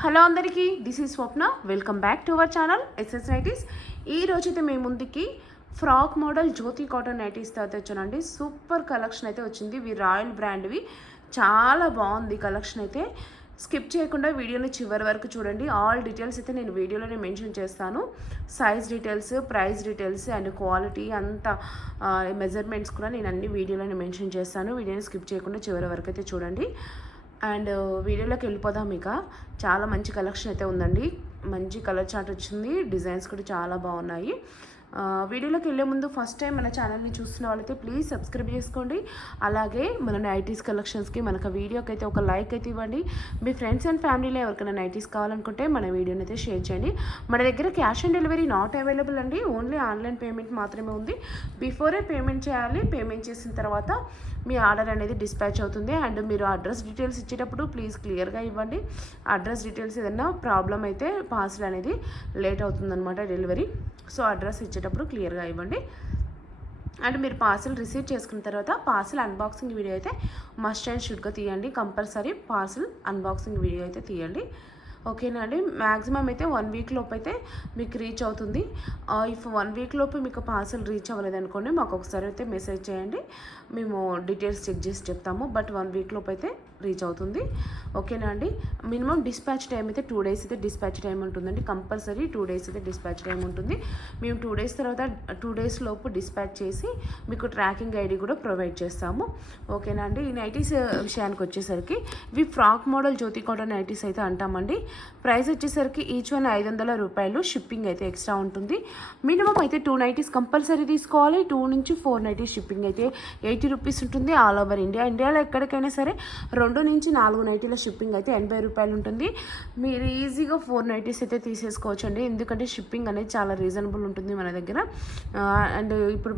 Hello అందరికీ, this is Swapna. Welcome back to our channel SS nighties. ఈ రోజైతే మేము ముందుకి ఫ్రాక్ మోడల్ జ్యోతి కాటన్ నైటీస్తో అయితే వచ్చానండి. సూపర్ కలెక్షన్ అయితే వచ్చింది. ఇవి రాయల్ బ్రాండ్వి, చాలా బాగుంది కలెక్షన్ అయితే. స్కిప్ చేయకుండా వీడియోని చివరి వరకు చూడండి. ఆల్ డీటెయిల్స్ అయితే నేను వీడియోలోనే మెన్షన్ చేస్తాను. Size details, price details and quality అంతా మెజర్మెంట్స్ కూడా నేను అన్ని వీడియోలోనే మెన్షన్ చేస్తాను. వీడియోని స్కిప్ చేయకుండా చివరి వరకు అయితే చూడండి. అండ్ వీడియోలోకి వెళ్ళిపోదాం. ఇక చాలా మంచి కలెక్షన్ అయితే ఉందండి. మంచి కలర్ చార్ట్ వచ్చింది. డిజైన్స్ కూడా చాలా బాగున్నాయి. వీడియోలోకి వెళ్ళే ముందు ఫస్ట్ టైం మన ఛానల్ని చూస్తున్న వాళ్ళైతే ప్లీజ్ సబ్స్క్రైబ్ చేసుకోండి. అలాగే మన నైటీస్ కలెక్షన్స్కి మనకు వీడియోకి అయితే ఒక లైక్ అయితే ఇవ్వండి. మీ ఫ్రెండ్స్ అండ్ ఫ్యామిలీలో ఎవరికైనా నైటీస్ కావాలనుకుంటే మన వీడియోని అయితే షేర్ చేయండి. మన దగ్గర cash on delivery not available అండి. ఓన్లీ ఆన్లైన్ పేమెంట్ మాత్రమే ఉంది. బిఫోరే పేమెంట్ చేయాలి. పేమెంట్ చేసిన తర్వాత మీ ఆర్డర్ అనేది డిస్పాచ్ అవుతుంది. అండ్ మీరు అడ్రస్ డీటెయిల్స్ ఇచ్చేటప్పుడు ప్లీజ్ క్లియర్గా ఇవ్వండి. అడ్రస్ డీటెయిల్స్ ఏదైనా ప్రాబ్లం అయితే పార్సల్ అనేది లేట్ అవుతుందన్నమాట డెలివరీ. సో అడ్రస్ ఇచ్చేటప్పుడు క్లియర్గా ఇవ్వండి. అండ్ మీరు పార్సల్ రిసీవ్ చేసుకున్న తర్వాత పార్సల్ అన్బాక్సింగ్ వీడియో అయితే మస్ట్ అండ్ షుడ్గా తీయండి. కంపల్సరీ పార్సల్ అన్బాక్సింగ్ వీడియో అయితే తీయండి. ఓకేనా అండి. మ్యాక్సిమం అయితే 1 వీక్ లోపు అయితే మీకు రీచ్ అవుతుంది. ఇఫ్ 1 వీక్ లోపు మీకు పార్సల్ రీచ్ అవ్వలేదు అనుకోండి, మాకు ఒకసారి అయితే మెసేజ్ చేయండి. మేము డీటెయిల్స్ చెక్ చేసి చెప్తాము. బట్ 1 వీక్ లోపు అయితే రీచ్ అవుతుంది. ఓకేనా అండి. మినిమం డిస్పాచ్ టైం అయితే 2 డేస్ అయితే డిస్పాచ్ టైం ఉంటుందండి. కంపల్సరీ 2 డేస్ అయితే డిస్పాచ్ టైం ఉంటుంది. మేము 2 డేస్ తర్వాత 2 డేస్ లోపు డిస్పాచ్ చేసి మీకు ట్రాకింగ్ ఐడి కూడా ప్రొవైడ్ చేస్తాము. ఓకేనా అండి. ఈ నైటీస్ విషయానికి వచ్చేసరికి ఇవి frock model Jyothi cotton nighties అయితే అంటామండి. ప్రైస్ వచ్చేసరికి ఈచ్ వన్ 500 రూపాయలు. షిప్పింగ్ అయితే ఎక్స్ట్రా ఉంటుంది. మినిమం అయితే 2 నైటీస్ కంపల్సరీ తీసుకోవాలి. 2 నుంచి 4 నైటీస్ షిప్పింగ్ అయితే 80 రూపీస్ ఉంటుంది. All over India. ఇండియాలో ఎక్కడికైనా సరే 2 నుంచి 4 నైటీల షిప్పింగ్ అయితే 80 రూపాయలు ఉంటుంది. మీరు ఈజీగా 4 నైటీస్ అయితే తీసేసుకోవచ్చు అండి. ఎందుకంటే షిప్పింగ్ అనేది చాలా రీజనబుల్ ఉంటుంది మన దగ్గర. అండ్ ఇప్పుడు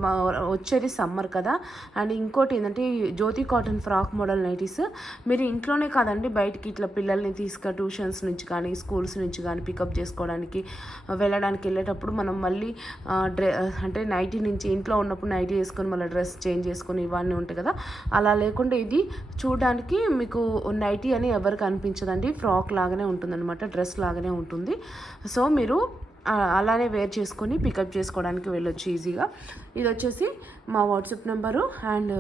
వచ్చేది సమ్మర్ కదా. అండ్ ఇంకోటి ఏంటంటే జ్యోతి కాటన్ ఫ్రాక్ మోడల్ నైటీస్ మీరు ఇంట్లోనే కాదండి, బయటికి ఇట్లా పిల్లల్ని ట్యూషన్స్ నుంచి కానీ స్కూల్స్ నుంచి కానీ పికప్ చేసుకోవడానికి వెళ్ళేటప్పుడు మనం మళ్ళీ అంటే నైటీ నుంచి ఇంట్లో ఉన్నప్పుడు నైటీ వేసుకొని మళ్ళీ డ్రెస్ చేంజ్ చేసుకొని ఇవన్నీ ఉంటాయి కదా. అలా లేకుండా ఇది చూడడానికి మీకు నైటీ అని ఎవరికి అనిపించదండి. ఫ్రాక్ లాగానే ఉంటుందన్నమాట, డ్రెస్ లాగానే ఉంటుంది. సో మీరు అలానే వేర్ చేసుకొని పికప్ చేసుకోవడానికి వెళ్ళొచ్చు ఈజీగా. ఇది వచ్చేసి మా వాట్సాప్ నెంబరు అండ్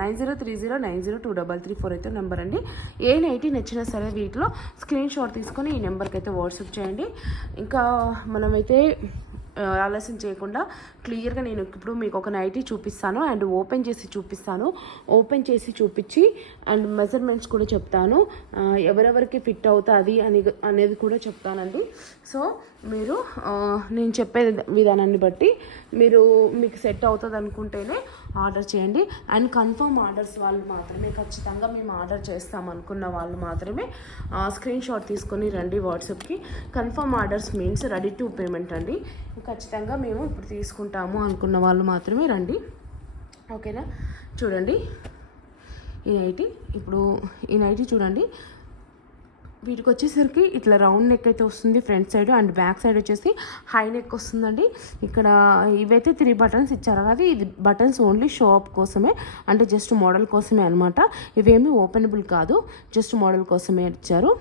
9030902334 అయితే నెంబర్ అండి. ఏ నైటీ నచ్చినా సరే వీటిలో స్క్రీన్ షాట్ తీసుకొని ఈ నెంబర్కి అయితే వాట్సాప్ చేయండి. ఇంకా మనమైతే ఆలస్యం చేయకుండా క్లియర్గా నేను ఇప్పుడు మీకు ఒక నైటీ చూపిస్తాను అండ్ ఓపెన్ చేసి చూపిస్తాను. ఓపెన్ చేసి చూపించి అండ్ మెజర్మెంట్స్ కూడా చెప్తాను. ఎవరెవరికి ఫిట్ అవుతుంది అనేది కూడా చెప్తానండి. సో మీరు నేను చెప్పే విధానాన్ని బట్టి మీకు సెట్ అవుతుంది అనుకుంటేనే ఆర్డర్ చేయండి. అండ్ కన్ఫర్మ్ ఆర్డర్స్ వాళ్ళు మాత్రమే, ఖచ్చితంగా మేము ఆర్డర్ చేస్తాం అనుకున్న వాళ్ళు మాత్రమే స్క్రీన్ షాట్ తీసుకొని రండి వాట్సాప్కి. Confirm orders means ready to payment అండి. ఖచ్చితంగా మేము ఇప్పుడు తీసుకుంటాము అనుకున్న వాళ్ళు మాత్రమే రండి. ఓకేనా. చూడండి ఈ నైటీ చూడండి. వీటికి వచ్చేసరికి ఇట్లా రౌండ్ నెక్ అయితే వస్తుంది front side. And back side వచ్చేసి హై నెక్ వస్తుందండి. ఇక్కడ ఇవైతే 3 బటన్స్ ఇచ్చారు కదా. ఇది బటన్స్ ఓన్లీ షో అప్ కోసమే, అంటే జస్ట్ మోడల్ కోసమే అనమాట. ఇవేమీ ఓపెనబుల్ కాదు, జస్ట్ మోడల్ కోసమే ఇచ్చారు.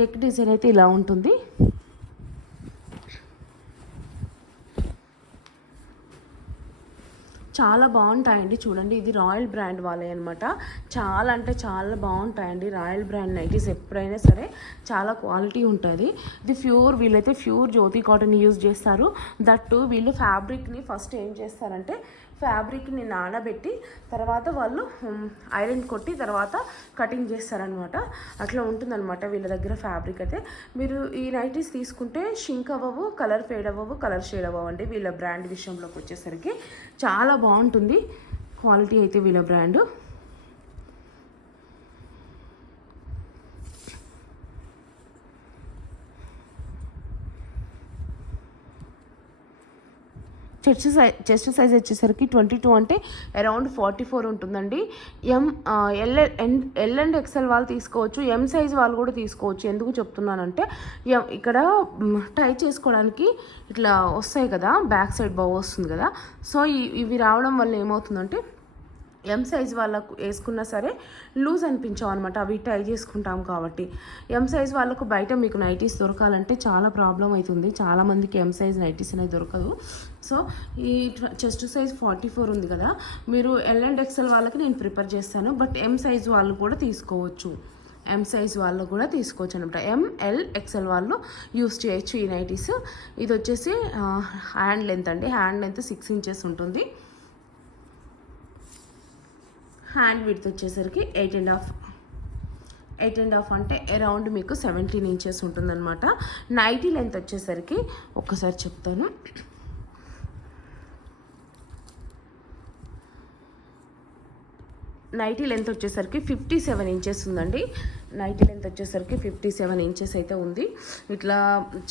నెక్ డిజైన్ అయితే ఇలా ఉంటుంది. చాలా బాగుంటాయండి. చూడండి, ఇది రాయల్ బ్రాండ్ వాళ్ళే అనమాట. చాలా అంటే చాలా బాగుంటాయండి రాయల్ బ్రాండ్ నైటీస్. ఎప్పుడైనా సరే చాలా క్వాలిటీ ఉంటుంది. ఇది వీళ్ళైతే ప్యూర్ జ్యోతి కాటన్ యూజ్ చేస్తారు. దట్టు వీళ్ళు ఫ్యాబ్రిక్ని ఫస్ట్ ఏం చేస్తారంటే ఫ్యాబ్రిక్ని నానబెట్టి తర్వాత వాళ్ళు ఐరన్ కొట్టి తర్వాత కటింగ్ చేస్తారనమాట. అట్లా ఉంటుందన్నమాట వీళ్ళ దగ్గర ఫ్యాబ్రిక్ అయితే. మీరు ఈ నైటీస్ తీసుకుంటే షింక్ అవ్వవు, కలర్ ఫేడ్ అవ్వవు, కలర్ షేడ్ అవ్వవు అండి. వీళ్ళ బ్రాండ్ విషయంలోకి వచ్చేసరికి చాలా బాగుంటుంది క్వాలిటీ అయితే వీళ్ళ బ్రాండ్. చెస్ట్ సైజ్ వచ్చేసరికి 22 అంటే అరౌండ్ 44 ఉంటుందండి. ఎల్ అండ్ ఎక్సెల్ వాళ్ళు తీసుకోవచ్చు, ఎం సైజ్ వాళ్ళు కూడా తీసుకోవచ్చు. ఎందుకు చెప్తున్నానంటే ఇక్కడ టై చేసుకోవడానికి ఇట్లా వస్తాయి కదా, బ్యాక్ సైడ్ బాగా వస్తుంది కదా. సో ఇవి రావడం వల్ల ఏమవుతుందంటే ఎం సైజ్ వాళ్ళకు వేసుకున్నా సరే లూజ్ అనిపించాం అనమాట, అవి ట్రై చేసుకుంటాం కాబట్టి. ఎం సైజ్ వాళ్ళకు బయట మీకు నైటీస్ దొరకాలంటే చాలా ప్రాబ్లం అవుతుంది, చాలామందికి ఎం సైజ్ నైటీస్ అనేది దొరకదు. సో ఈ చెస్ట్ సైజ్ 44 ఉంది కదా, మీరు ఎల్ అండ్ ఎక్సెల్ వాళ్ళకి నేను ప్రిపేర్ చేస్తాను, బట్ ఎం సైజ్ వాళ్ళు కూడా తీసుకోవచ్చు, ఎం సైజ్ వాళ్ళు కూడా తీసుకోవచ్చు అనమాట. ఎంఎల్ ఎక్సెల్ వాళ్ళు యూస్ చేయొచ్చు ఈ నైటీస్. ఇది వచ్చేసి హ్యాండ్ లెంత్ అండి, హ్యాండ్ లెంత్ 6 ఇంచెస్ ఉంటుంది. హ్యాండ్ విడ్త్ వచ్చేసరికి 8.5 అంటే అరౌండ్ మీకు 17 ఇంచెస్ ఉంటుందన్నమాట. నైటీ లెంత్ వచ్చేసరికి ఒక్కసారి చెప్తాను. నైటీ లెంత్ వచ్చేసరికి 57 ఇంచెస్ ఉందండి. నైటీ లెంత్ వచ్చేసరికి 57 ఇంచెస్ అయితే ఉంది. ఇట్లా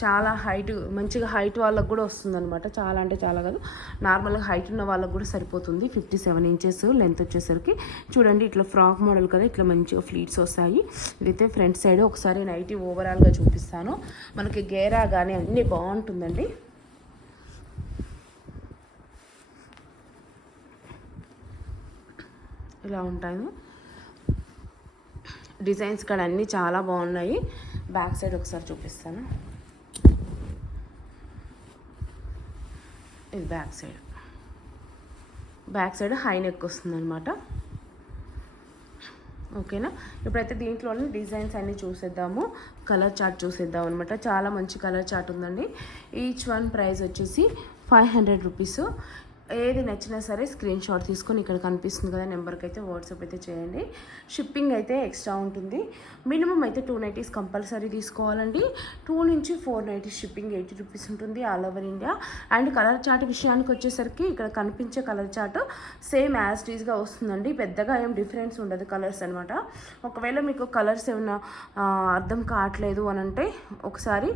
చాలా హైట్, మంచిగా హైట్ వాళ్ళకు కూడా వస్తుంది అనమాట. చాలా అంటే చాలా కాదు, నార్మల్గా హైట్ ఉన్న వాళ్ళకు కూడా సరిపోతుంది. 57 ఇంచెస్ లెంత్ వచ్చేసరికి. చూడండి ఇట్లా ఫ్రాక్ మోడల్ కదా, ఇట్లా మంచిగా ఫ్లీట్స్ వస్తాయి. ఇదైతే ఫ్రంట్ సైడ్. ఒకసారి నైటీ ఓవరాల్గా చూపిస్తాను. మనకి గేరా కానీ అన్నీ బాగుంటుందండి. ఇలా ఉంటాయి డిజైన్స్ కూడా అన్నీ చాలా బాగున్నాయి. బ్యాక్ సైడ్ ఒకసారి చూపిస్తాను. ఇది బ్యాక్ సైడ్ హై నెక్ వస్తుంది అనమాట. ఓకేనా, ఇప్పుడైతే దీంట్లోనే డిజైన్స్ అన్నీ చూసేద్దాము, కలర్ చార్ట్ చూసేద్దాం అనమాట. చాలా మంచి కలర్ చార్ట్ ఉందండి. ఈచ్ వన్ ప్రైస్ వచ్చేసి 500 రూపీస్. ఏది నచ్చినా సరే స్క్రీన్ షాట్ తీసుకొని ఇక్కడ కనిపిస్తుంది కదా నెంబర్కి అయితే వాట్సాప్ అయితే చేయండి. షిప్పింగ్ అయితే ఎక్స్ట్రా ఉంటుంది. మినిమం అయితే 2 నైటీస్ కంపల్సరీ తీసుకోవాలండి. 2 నుంచి 4 నైటీస్ షిప్పింగ్ 80 రూపీస్ ఉంటుంది all over India. And colour chart విషయానికి వచ్చేసరికి ఇక్కడ కనిపించే కలర్ చార్ట్ సేమ్ యాజ్ టీజ్గా వస్తుందండి, పెద్దగా ఏం డిఫరెన్స్ ఉండదు కలర్స్ అనమాట. ఒకవేళ మీకు కలర్స్ ఏమైనా అర్థం కావట్లేదు అని అంటే ఒకసారి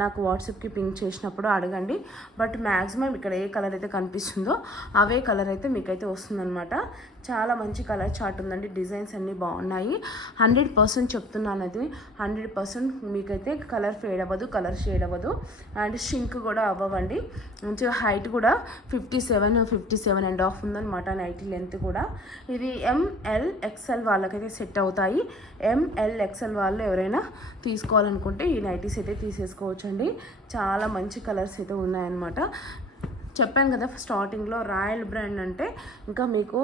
నాకు వాట్సాప్కి పింక్ చేసినప్పుడు అడగండి. బట్ మ్యాక్సిమం ఇక్కడ ఏ కలర్ అయితే కనిపిస్తుందో అవే కలర్ అయితే మీకైతే వస్తుందన్నమాట. చాలా మంచి కలర్ చార్ట్ ఉందండి. డిజైన్స్ అన్నీ బాగున్నాయి. 100% చెప్తున్నాను, అది 100% మీకైతే కలర్ ఫేడ్ అవ్వదు, కలర్ షేడ్ అవ్వదు, అండ్ షింక్ కూడా అవ్వండి. మంచిగా హైట్ కూడా 57.5 ఉందన్నమాట నైటీ లెంత్ కూడా. ఇది ఎంఎల్ ఎక్స్ఎల్ వాళ్ళకైతే సెట్ అవుతాయి. ఎంఎల్ ఎక్స్ఎల్ వాళ్ళు ఎవరైనా తీసుకోవాలనుకుంటే ఈ నైటీస్ అయితే తీసేసుకోవచ్చండి. చాలా మంచి కలర్స్ అయితే ఉన్నాయన్నమాట. చెప్పాను కదా స్టార్టింగ్లో, రాయల్ బ్రాండ్ అంటే ఇంకా మీకు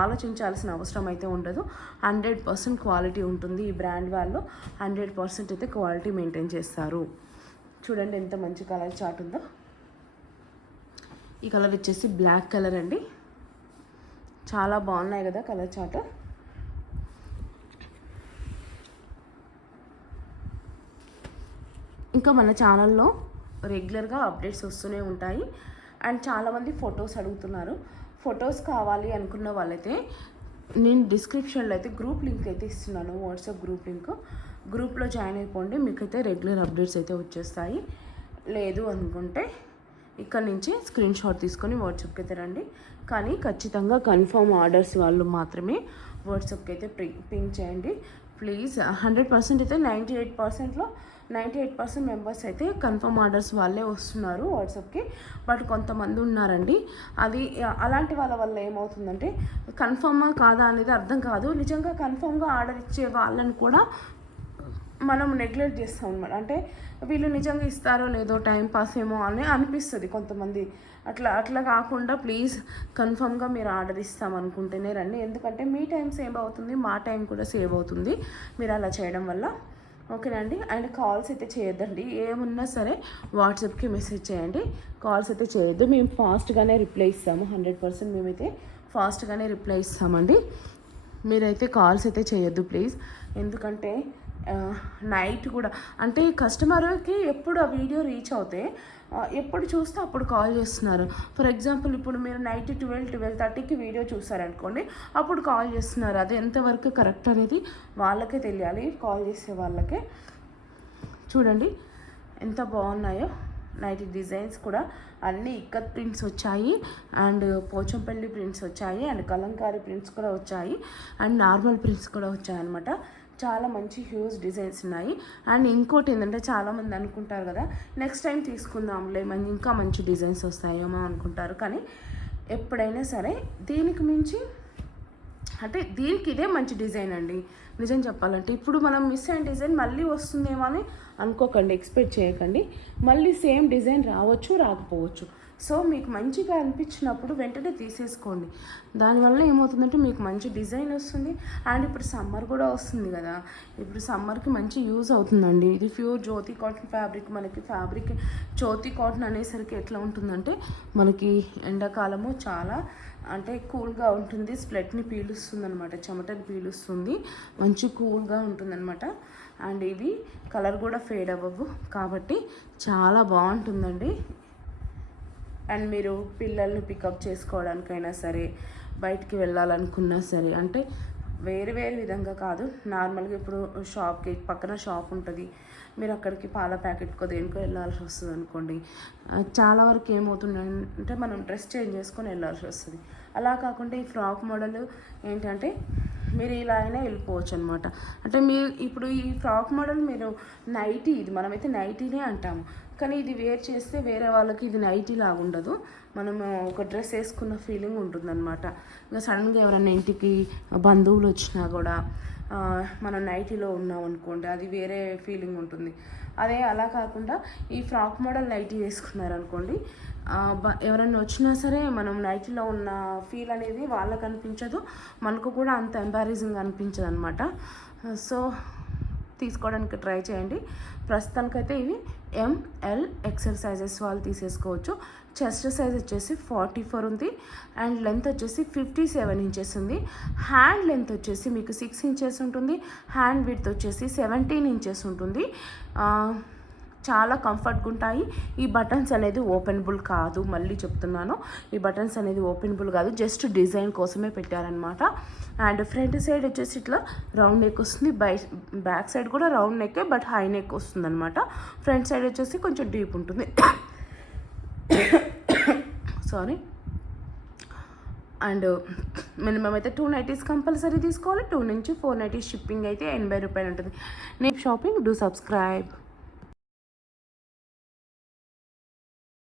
ఆలోచించాల్సిన అవసరం అయితే ఉండదు. 100% క్వాలిటీ ఉంటుంది. ఈ బ్రాండ్ వాళ్ళు 100% అయితే క్వాలిటీ మెయింటైన్ చేస్తారు. చూడండి ఎంత మంచి కలర్ చార్ట్ ఉందో. ఈ కలర్ వచ్చేసి బ్లాక్ కలర్ అండి. చాలా బాగున్నాయి కదా కలర్ చార్ట్. ఇంకా మన ఛానల్లో రెగ్యులర్గా అప్డేట్స్ వస్తూనే ఉంటాయి. అండ్ చాలామంది ఫొటోస్ అడుగుతున్నారు. ఫొటోస్ కావాలి అనుకున్న వాళ్ళైతే నేను డిస్క్రిప్షన్లో అయితే గ్రూప్ లింక్ అయితే ఇస్తున్నాను, వాట్సాప్ గ్రూప్ లింక్. గ్రూప్లో జాయిన్ అయిపోండి, మీకైతే రెగ్యులర్ అప్డేట్స్ అయితే వచ్చేస్తాయి. లేదు అనుకుంటే ఇక్కడ నుంచి స్క్రీన్ షాట్ తీసుకొని వాట్సాప్కి అయితే రండి. కానీ ఖచ్చితంగా కన్ఫర్మ్ ఆర్డర్స్ వాళ్ళు మాత్రమే వాట్సాప్కి అయితే పింక్ చేయండి ప్లీజ్. 100% అయితే 98% మెంబర్స్ అయితే కన్ఫర్మ్ ఆర్డర్స్ వాళ్ళే వస్తున్నారు వాట్సాప్కి. బట్ కొంతమంది ఉన్నారండి, అది అలాంటి వాళ్ళ వల్ల ఏమవుతుందంటే కన్ఫర్మా కాదా అనేది అర్థం కాదు. నిజంగా కన్ఫర్మ్గా ఆర్డర్ ఇచ్చే వాళ్ళని కూడా మనం నెగ్లెక్ట్ చేస్తాం అనమాట. అంటే వీళ్ళు నిజంగా ఇస్తారో లేదో టైం పాస్ ఏమో అని అనిపిస్తుంది కొంతమంది. అట్లా కాకుండా ప్లీజ్ కన్ఫర్మ్గా మీరు ఆర్డర్ ఇస్తామనుకుంటేనే రండి. ఎందుకంటే మీ టైం సేవ్ అవుతుంది, మా టైం కూడా సేవ్ అవుతుంది మీరు అలా చేయడం వల్ల. ఓకేనండి. అండ్ కాల్స్ అయితే చేయొద్దండి, ఏమున్నా సరే వాట్సాప్కి మెసేజ్ చేయండి, కాల్స్ అయితే చేయొద్దు. మేము ఫాస్ట్గానే రిప్లై ఇస్తాము, 100% మేమైతే ఫాస్ట్గానే రిప్లై ఇస్తామండి. మీరైతే కాల్స్ అయితే చేయొద్దు ప్లీజ్. ఎందుకంటే నైట్ కూడా అంటే కస్టమర్కి ఎప్పుడు ఆ వీడియో రీచ్ అవుతే ఎప్పుడు చూస్తే అప్పుడు కాల్ చేస్తున్నారు. ఫర్ ఎగ్జాంపుల్ ఇప్పుడు మీరు నైట్ 12-12:30కి వీడియో చూసారనుకోండి, అప్పుడు కాల్ చేస్తున్నారు. అది ఎంతవరకు కరెక్ట్ అనేది వాళ్ళకే తెలియాలి, కాల్ చేసే వాళ్ళకే. చూడండి ఎంత బాగున్నాయో నైట్ డిజైన్స్ కూడా. అన్నీ ఇక్కత్ ప్రింట్స్ వచ్చాయి, అండ్ పోచంపల్లి ప్రింట్స్ వచ్చాయి, అండ్ కలంకారీ ప్రింట్స్ కూడా వచ్చాయి, అండ్ నార్మల్ ప్రింట్స్ కూడా వచ్చాయన్నమాట. చాలా మంచి హ్యూజ్ డిజైన్స్ ఉన్నాయి. అండ్ ఇంకోటి ఏంటంటే చాలామంది అనుకుంటారు కదా నెక్స్ట్ టైం తీసుకుందాంలే ఇంకా మంచి డిజైన్స్ వస్తాయేమో అనుకుంటారు. కానీ ఎప్పుడైనా సరే దీనికి మించి అంటే దీనికి ఇదే మంచి డిజైన్ అండి. నిజం చెప్పాలంటే ఇప్పుడు మనం మిస్ అయిన డిజైన్ మళ్ళీ వస్తుందేమో అని అనుకోకండి, ఎక్స్పెక్ట్ చేయకండి. మళ్ళీ సేమ్ డిజైన్ రావచ్చు, రాకపోవచ్చు. సో మీకు మంచిగా అనిపించినప్పుడు వెంటనే తీసేసుకోండి. దానివల్ల ఏమవుతుందంటే మీకు మంచి డిజైన్ వస్తుంది. అండ్ ఇప్పుడు సమ్మర్ కూడా వస్తుంది కదా, ఇప్పుడు సమ్మర్కి మంచి యూజ్ అవుతుందండి. ఇది ప్యూర్ జ్యోతి కాటన్ ఫ్యాబ్రిక్. మనకి ఫ్యాబ్రిక్ జ్యోతి కాటన్ అనేసరికి ఎట్లా ఉంటుందంటే మనకి ఎండాకాలము చాలా అంటే కూల్గా ఉంటుంది, స్ప్లెట్ని పీలుస్తుంది అనమాట, చెమటని పీలుస్తుంది, మంచి కూల్గా ఉంటుందన్నమాట. అండ్ ఇవి కలర్ కూడా ఫేడ్ అవ్వవు కాబట్టి చాలా బాగుంటుందండి. అండ్ మీరు పిల్లల్ని పికప్ చేసుకోవడానికైనా సరే, బయటికి వెళ్ళాలనుకున్నా సరే, అంటే వేరే వేరే విధంగా కాదు, నార్మల్గా ఇప్పుడు షాప్కి పక్కన షాప్ ఉంటుంది, మీరు అక్కడికి పాల ప్యాకెట్కో దేనికో వెళ్ళాల్సి వస్తుంది అనుకోండి. చాలా వరకు ఏమవుతుందంటే మనం డ్రెస్ చేంజ్ చేసుకొని వెళ్ళాల్సి వస్తుంది. అలా కాకుండా ఈ ఫ్రాక్ మోడల్ ఏంటంటే మీరు ఇలా అయినా వెళ్ళిపోవచ్చు అనమాట. అంటే మీరు ఇప్పుడు ఈ ఫ్రాక్ మోడల్ మీరు నైటీ, ఇది మనమైతే నైటీనే అంటాము, కానీ ఇది వేర్ చేస్తే వేరే వాళ్ళకి ఇది నైటీ లాగా ఉండదు, మనము ఒక డ్రెస్ వేసుకున్న ఫీలింగ్ ఉంటుందన్నమాట. ఇంకా సడన్గా ఎవరైనా ఇంటికి బంధువులు వచ్చినా కూడా మనం నైటీలో ఉన్నాం అనుకోండి, అది వేరే ఫీలింగ్ ఉంటుంది. అదే అలా కాకుండా ఈ ఫ్రాక్ మోడల్ నైటీ వేసుకున్నారనుకోండి, ఎవరైనా వచ్చినా సరే మనం నైటీలో ఉన్న ఫీల్ అనేది వాళ్ళకి అనిపించదు, మనకు కూడా అంత ఎంబారేజింగ్ అనిపించదు అనమాట. సో తీసుకోవడానికి ట్రై చేయండి. ప్రస్తుతానికైతే ఇవి ఎంఎల్ ఎక్సెల్ సైజెస్ వాళ్ళు తీసేసుకోవచ్చు. చెస్ట్ సైజ్ వచ్చేసి 44 ఉంది, అండ్ లెంత్ వచ్చేసి 57 ఇంచెస్ ఉంది. హ్యాండ్ లెంత్ వచ్చేసి మీకు 6 ఇంచెస్ ఉంటుంది, హ్యాండ్ విడ్త్ వచ్చేసి 17 ఇంచెస్ ఉంటుంది. చాలా కంఫర్ట్గా ఉంటాయి. ఈ బటన్స్ అనేది ఓపెనబుల్ కాదు, మళ్ళీ చెప్తున్నాను, ఈ బటన్స్ అనేది ఓపెనబుల్ కాదు, జస్ట్ డిజైన్ కోసమే పెట్టారనమాట. అండ్ ఫ్రంట్ సైడ్ వచ్చేసి ఇట్లా రౌండ్ నెక్ వస్తుంది, బ్యాక్ సైడ్ కూడా రౌండ్ నెక్కే బట్ హై నెక్ వస్తుంది అనమాట. ఫ్రంట్ సైడ్ వచ్చేసి కొంచెం డీప్ ఉంటుంది. సారీ. అండ్ మినిమం అయితే 2 నైటీస్ కంపల్సరీ తీసుకోవాలి. 2 నుంచి 4 నైటీస్ షిప్పింగ్ అయితే 80 రూపాయలు ఉంటుంది. నీ షాపింగ్ డూ సబ్స్క్రైబ్.